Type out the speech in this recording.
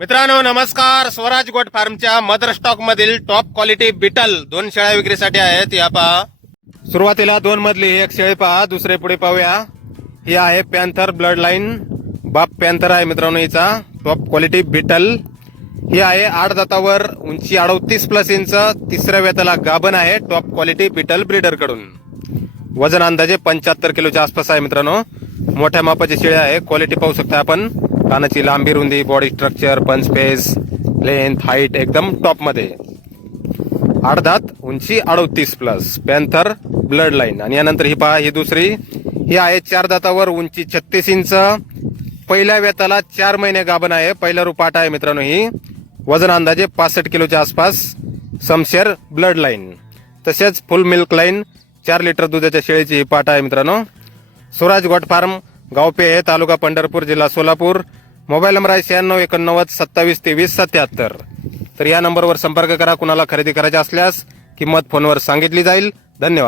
मित्रांनो नमस्कार. स्वराज गोट फार्मच्या मदर स्टॉक मधील टॉप क्वालिटी बिटल दोन शेळ्या विक्रीसाठी आहेत. या पहा. सुरुवातीला दोन मधली एक शेळी पहा. दुसरे पुढे पाहूया. ही आहे पॅन्थर ब्लड लाईन. बाप पॅन्थर आहे मित्रांनो हिचा. Top quality beetle. ही आहे आठ दातावर उंची अडतीस प्लस इंच. तिसऱ्या वेताला गाभण आहे टॉप क्वालिटी बिटल ब्रिडरकडून वजन अंदाजे पंच्याहत्तर किलोच्या आसपास आहे मित्रांनो. मोठ्या मापाची शेळी आहे. क्वालिटी पाहू शकता आपण. कानाची लांबी रुंदी body structure punch space length height एकदम टॉपमध्ये अर्धात उंची अडतीस प्लस पॅन्थर ब्लड लाईन आणि यानंतर ही पहा ही दुसरी. ही आहे चार दातावर उंची छत्तीस इंच. पहिल्या वेताला चार महिने गाभण आहे. पहिला रुपाट आहे मित्रांनो ही. वजन अंदाजे पासष्ट किलोच्या आसपास. समशेर ब्लड लाईन तसेच फुल मिल्क लाईन चार लिटर दुधाच्या शेळीची ही पाट आहे मित्रांनो. स्वराज गोट फार्म गावपे हे तालुका पंढरपूर जिल्हा सोलापूर. मोबाईल नंबर आहे शहाण्णव एकोणनव्वद सत्तावीस तेवीस सत्याहत्तर. तर या नंबरवर संपर्क करा कुणाला खरेदी करायचे असल्यास किंमत फोनवर सांगितली जाईल. धन्यवाद.